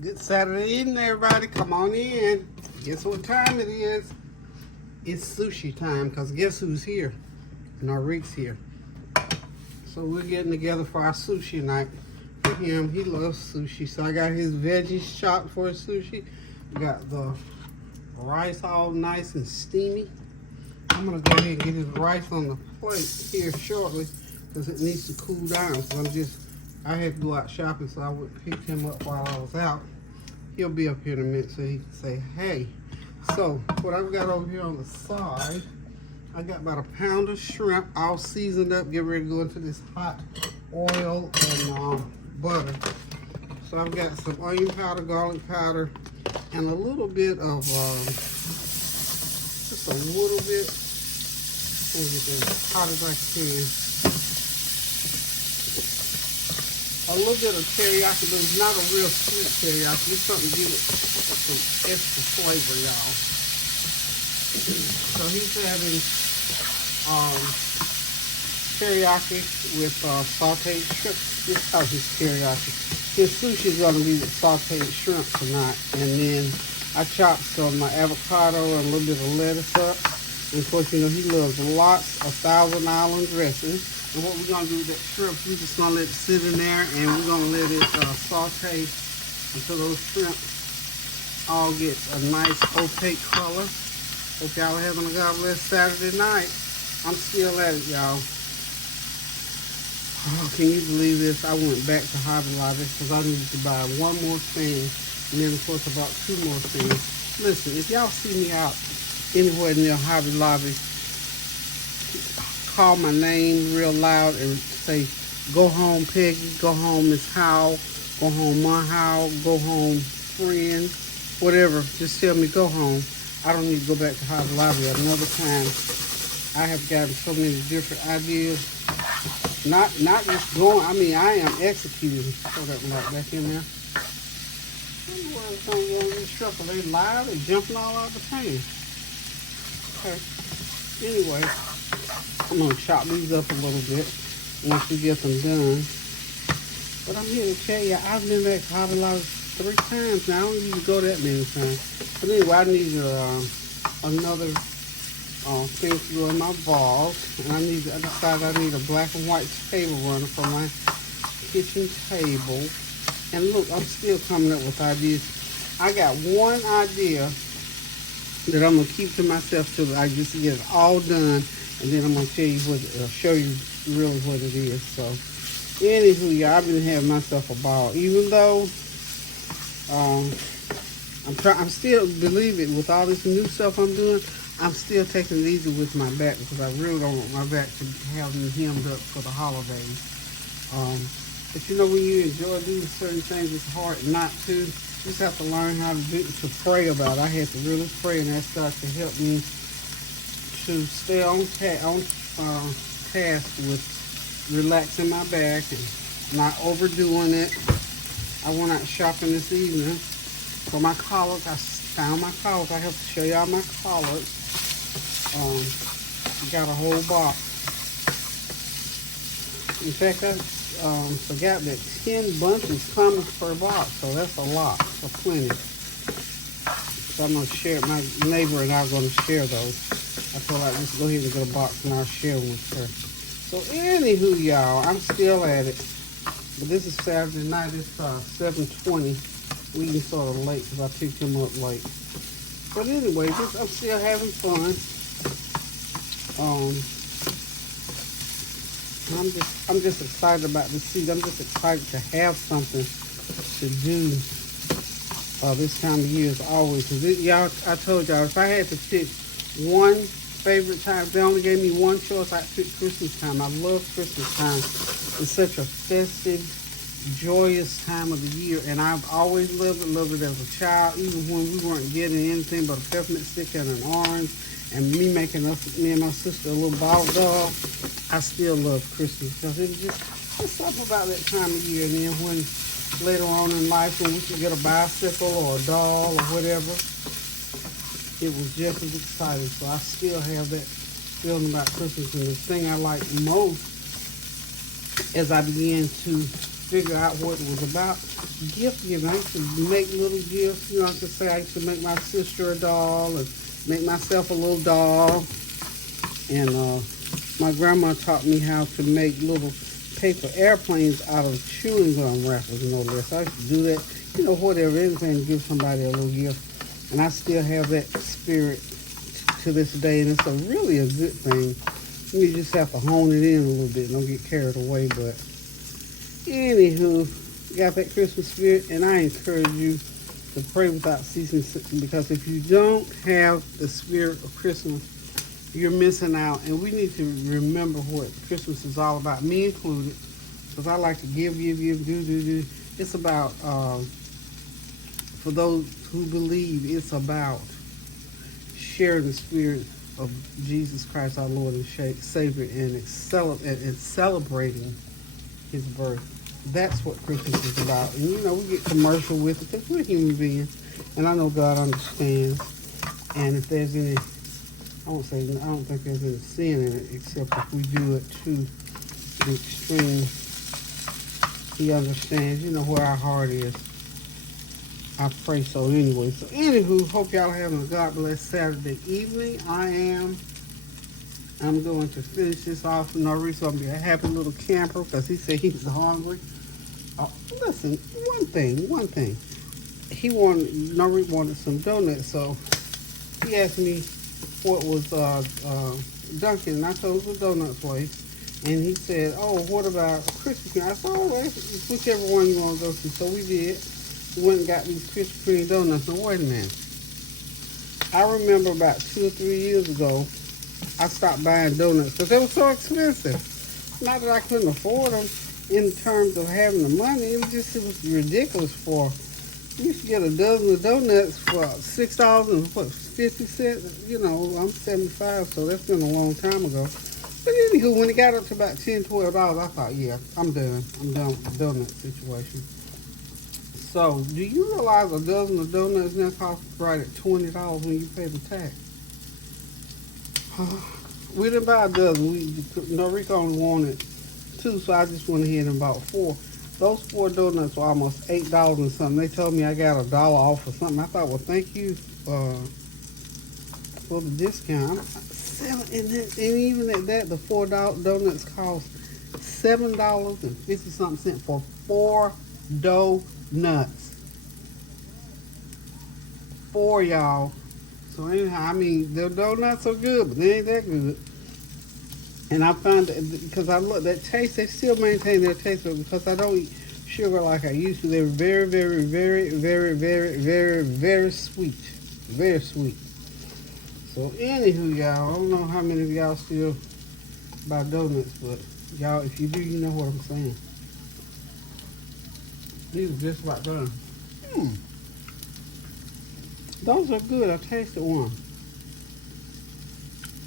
Good Saturday evening, everybody. Come on in. Guess what time it is? It's sushi time, because guess who's here? Norrek's here. So we're getting together for our sushi night. For him, he loves sushi. So I got his veggies chopped for his sushi. We got the rice all nice and steamy. I'm going to go ahead and get his rice on the plate here shortly, because it needs to cool down. So I had to go out shopping, so I wouldn't pick him up while I was out. He'll be up here in a minute so he can say, hey. So, what I've got over here on the side, I got about a pound of shrimp all seasoned up, get ready to go into this hot oil and butter. So, I've got some onion powder, garlic powder, and a little bit of, just a little bit. Let me get this as hot as I can. A little bit of teriyaki, but it's not a real sweet teriyaki. It's something to give it some extra flavor, y'all. So he's having teriyaki with sauteed shrimp. This is his teriyaki. His sushi is going to be with sauteed shrimp tonight. And then I chopped some avocado and a little bit of lettuce up. And of course, you know, he loves lots of Thousand Island dressing. And what we're going to do with that shrimp, we're just going to let it sit in there, and we're going to let it saute until those shrimp all get a nice opaque color. Hope y'all are having a God bless Saturday night. I'm still at it, y'all. Oh, can you believe this? I went back to Hobby Lobby because I needed to buy one more thing, and then of course about two more things. Listen, if y'all see me out anywhere near Hobby Lobby, call my name real loud and say, go home Peggy, go home Miss Howell, go home Ma Howell, go home friend, whatever. Just tell me go home. I don't need to go back to Hobby Lobby another time. I have gotten so many different ideas. Not just going, I mean, I am executing. Throw that one right back in there. I wonder where it's going to go in this truck. Are they live? They jumping all out the pan. Okay. Anyway, I'm going to chop these up a little bit once we get them done. But I'm here to tell you, I've been back to Hobby Lobby 3 times now. I don't even go that many times. But anyway, I need another thing to go in my vase. And I decided I need a black and white table runner for my kitchen table. And look, I'm still coming up with ideas. I got one idea that I'm going to keep to myself till I just get it all done. And then I'm going to tell you show you really what it is. So, anywho, y'all, I've been having myself a ball. Even though I'm still, believe it, with all this new stuff I'm doing, I'm still taking it easy with my back because I really don't want my back to have me hemmed up for the holidays. But you know, when you enjoy doing certain things, it's hard not to. You just have to learn how to pray about it. I had to really pray, and that started to help me to stay on task with relaxing my back and not overdoing it. I went out shopping this evening for my collars. I found my collars. I have to show y'all my collars. Got a whole box. In fact, I forgot that 10 bunches come per box, so that's a lot, so plenty. So I'm going to share, my neighbor and I are going to share those. I feel like let's go ahead and get a box and I'll share with her. So anywho, y'all, I'm still at it. But this is Saturday night. It's 7:20. We even sort of late because I picked him up late. But anyway, I'm still having fun. I'm just excited about this season. I'm just excited to have something to do this time of year as always. Cause y'all, I told y'all, if I had to pick one favorite time, if they only gave me one choice, I'd pick Christmas time. I love Christmas time. It's such a festive, joyous time of the year, and I've always loved it as a child, even when we weren't getting anything but a peppermint stick and an orange, and me and my sister a little bottle dog. I still love Christmas because it's just something about that time of year. And then when later on in life, when we could get a bicycle or a doll or whatever, it was just as exciting. So I still have that feeling about Christmas. And the thing I like most as I began to figure out what it was about. Gift giving. I used to make little gifts. You know, I could say I used to make my sister a doll and make myself a little doll. And my grandma taught me how to make little paper airplanes out of chewing gum wrappers, no less. I used to do that, you know, whatever, anything to give somebody a little gift. And I still have that spirit to this day, and it's really a good thing. You just have to hone it in a little bit, don't get carried away. But anywho, got that Christmas spirit, and I encourage you to pray without ceasing, because if you don't have the spirit of Christmas, you're missing out. And we need to remember what Christmas is all about, me included, because I like to give, do. It's about, for those who believe, it's about sharing the spirit of Jesus Christ, our Lord and Savior, and celebrating his birth. That's what Christmas is about. And, you know, we get commercial with it because we're human beings. And I know God understands. And if there's any, I don't think there's any sin in it, except if we do it to the extreme. He understands, you know, where our heart is. I pray so anyway. So anywho, hope y'all are having a God bless Saturday evening. I'm going to finish this off. Norrek's going to be a happy little camper because he said he's hungry. Listen, one thing. Norrek wanted some donuts, so he asked me what was Dunkin', and I told him it was a donut place. And he said, oh, what about Krispy Kreme? I said, oh, well, whichever one you want to go to. So we did. We went and got these Krispy Kreme donuts. Now, wait a minute. I remember about 2 or 3 years ago, I stopped buying donuts because they were so expensive. Not that I couldn't afford them in terms of having the money. It was ridiculous for, you used to get a dozen of donuts for $6.50. You know, I'm 75, so that's been a long time ago. But anywho, when it got up to about $10, $12, I thought, yeah, I'm done. I'm done with the donut situation. So, do you realize a dozen of donuts now cost right at $20 when you pay the tax? We didn't buy a dozen. Norrek only wanted 2, so I just went ahead and bought 4. Those 4 donuts were almost $8 and something. They told me I got $1 off or something. I thought, well, thank you for the discount. And even at that, the 4 donuts cost $7.50 something for 4 donuts. 4, y'all. So anyhow, I mean, the donuts are good, but they ain't that good. And I found that because I looked, that taste, they still maintain their taste, but because I don't eat sugar like I used to, they're very, very, very, very, very, very, very sweet. Very sweet. So anywho, y'all, I don't know how many of y'all still buy donuts, but y'all, if you do, you know what I'm saying. These are just like done. Those are good. I tasted one.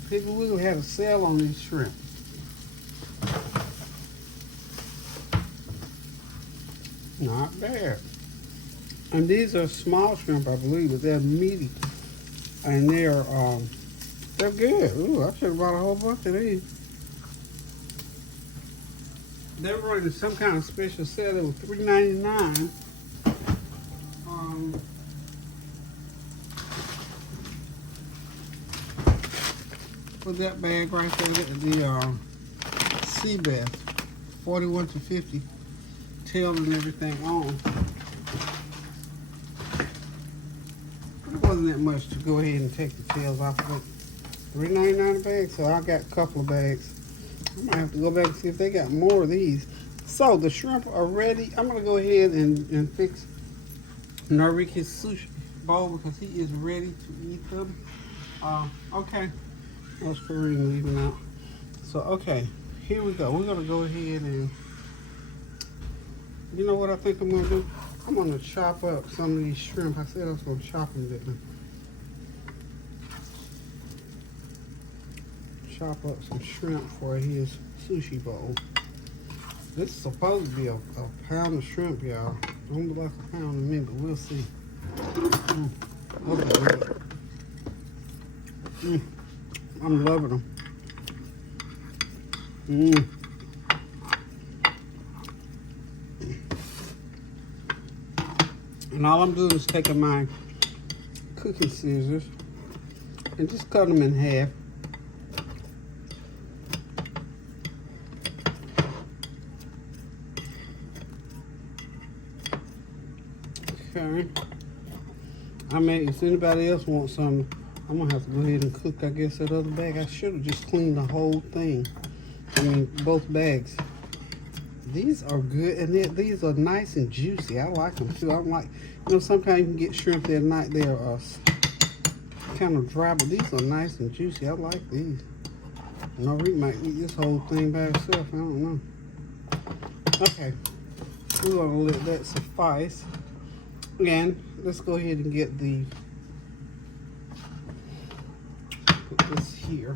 People will have a sale on these shrimp. Not bad. And these are small shrimp, I believe, but they're meaty. And they're good. Ooh, I should have bought a whole bunch of these. They were running some kind of special sale. It was $3.99. For that bag right there, the sea bass, 41 to 50, tail and everything on. It wasn't that much to go ahead and take the tails off of it. $3.99 a bag, so I got a couple of bags. I might have to go back and see if they got more of these. So the shrimp are ready. I'm gonna go ahead and fix Norrek his sushi bowl because he is ready to eat them. Okay. That's Kareem leaving out. So, okay, here we go. We're going to go ahead and, you know what I think I'm going to do? I'm going to chop up some of these shrimp. I said I was going to chop them, didn't I? Chop up some shrimp for his sushi bowl. This is supposed to be a pound of shrimp, y'all. Don't look like a pound to me, but we'll see. Okay. I'm loving them. And all I'm doing is taking my cooking scissors and just cut them in half. Okay. I mean, if anybody else wants some, I'm gonna have to go ahead and cook, I guess, that other bag. I should have just cleaned the whole thing. I mean, both bags. These are good, and these are nice and juicy. I like them too. I'm like, you know, sometimes you can get shrimp that night. They're kind of dry, but these are nice and juicy. I like these. Norrek might eat this whole thing by itself. I don't know. Okay, we're gonna let that suffice. And let's go ahead and get the, put this here.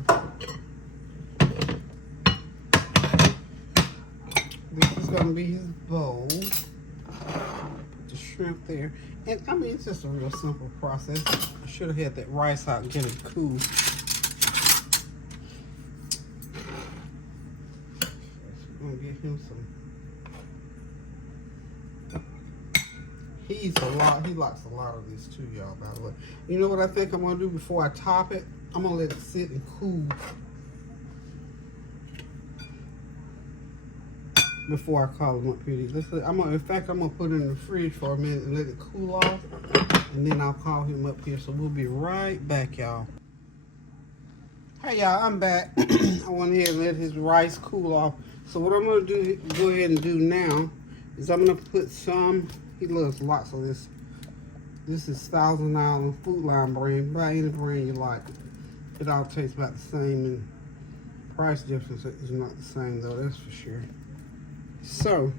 This is gonna be his bowl. Put the shrimp there. And I mean, it's just a real simple process. I should have had that rice out and get it cool. I'm gonna get him some. He likes a lot of this too, y'all, by the way. You know what I think I'm gonna do before I top it? I'm gonna let it sit and cool before I call them up here. In fact, I'm gonna put it in the fridge for a minute and let it cool off, and then I'll call him up here. So we'll be right back, y'all. Hey, y'all, I'm back. I went ahead and let his rice cool off. So what I'm gonna go ahead and do now is I'm gonna put some. He loves lots of this. This is Thousand Island Food Line brand. Buy any brand you like. It all tastes about the same, and price difference is not the same though. That's for sure. So,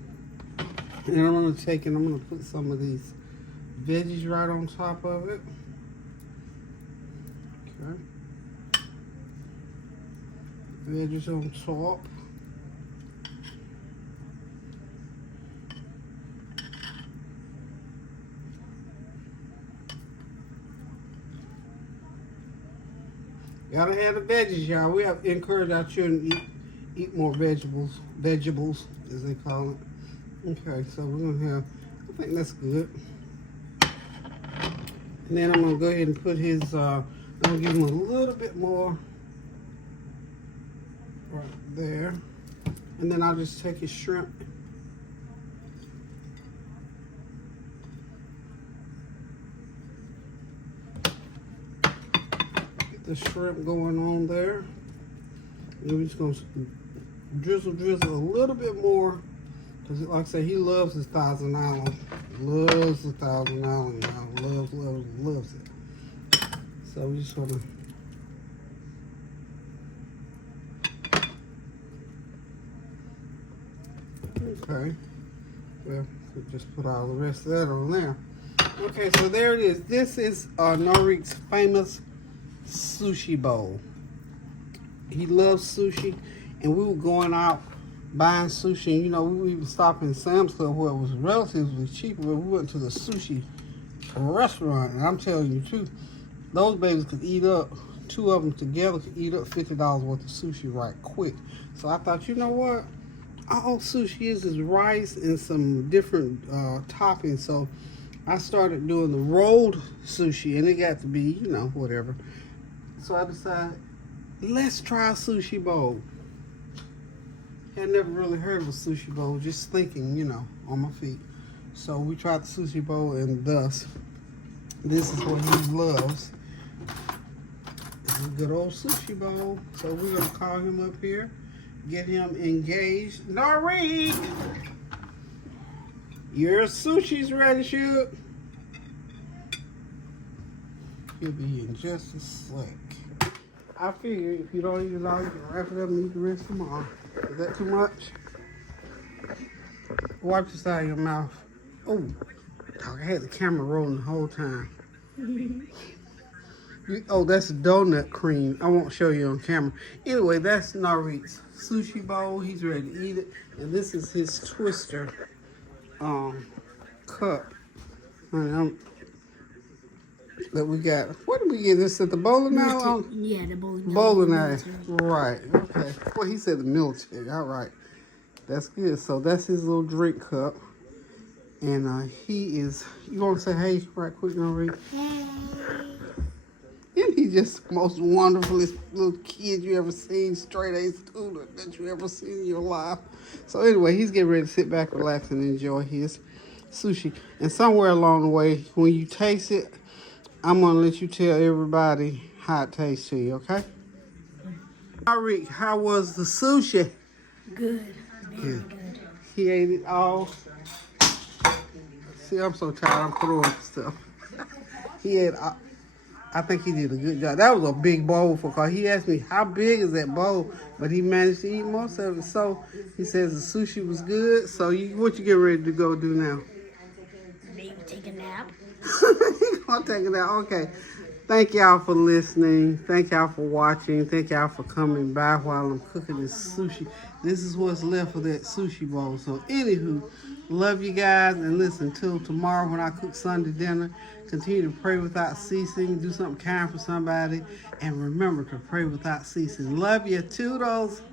and I'm gonna take and I'm gonna put some of these veggies right on top of it. Okay. Veggies on top. Gotta have the veggies, y'all. We have encouraged our children to eat more vegetables as they call it. Okay, so we're gonna have, I think that's good. And then I'm gonna go ahead and put his, I'm gonna give him a little bit more right there. And then I'll just take his shrimp. The shrimp going on there. And we're just gonna drizzle a little bit more, because like I said, he loves his Thousand Island. Loves the Thousand Island, y'all. Loves it. So we just wanna okay. Well, we'll just put all the rest of that on there. Okay, so there it is. This is Norrek's famous sushi bowl. He loves sushi, and we were going out buying sushi, and you know, we even stopped in Sam's Club where it was relatively cheaper, but we went to the sushi restaurant, and I'm telling you too, those babies could eat up, two of them together could eat up $50 worth of sushi right quick. So I thought, you know what, all sushi is rice and some different toppings. So I started doing the rolled sushi, and it got to be, you know, whatever. So I decided, let's try a sushi bowl. Had never really heard of a sushi bowl, just thinking, you know, on my feet. So we tried the sushi bowl, and thus, this is what he loves. It's a good old sushi bowl. So we're gonna call him up here, get him engaged. Norrek, your sushi's ready, shoot. He'll be in just a sec. I figure if you don't eat it all, you can wrap it up and eat the rest tomorrow. Is that too much? Wipe this out of your mouth. Oh, I had the camera rolling the whole time. Oh, that's donut cream. I won't show you on camera. Anyway, that's Norrek's sushi bowl. He's ready to eat it. And this is his twister cup. That we got. What did we get this at the bowling alley? Yeah, the bowling alley. Right. Okay. Well, he said the military. All right. That's good. So that's his little drink cup. And he is, you want to say hey right quick, Norrek? And he's just the most wonderfulest little kid you ever seen, straight A student that you ever seen in your life. So anyway, he's getting ready to sit back, relax, and enjoy his sushi. And somewhere along the way, when you taste it, I'm going to let you tell everybody how it tastes to you, okay? Norrek, how was the sushi? Good. Very good. He ate it all. See, I'm so tired. I'm throwing stuff. He ate. I think he did a good job. That was a big bowl for Carl. He asked me how big is that bowl, but he managed to eat most of it. So he says the sushi was good. So what you get ready to go do now? Maybe take a nap. You gonna take it out? Okay. Thank y'all for listening. Thank y'all for watching. Thank y'all for coming by while I'm cooking this sushi. This is what's left of that sushi bowl. So anywho, love you guys, and listen, till tomorrow when I cook Sunday dinner, continue to pray without ceasing. Do something kind for somebody, and remember to pray without ceasing. Love you. Toodles.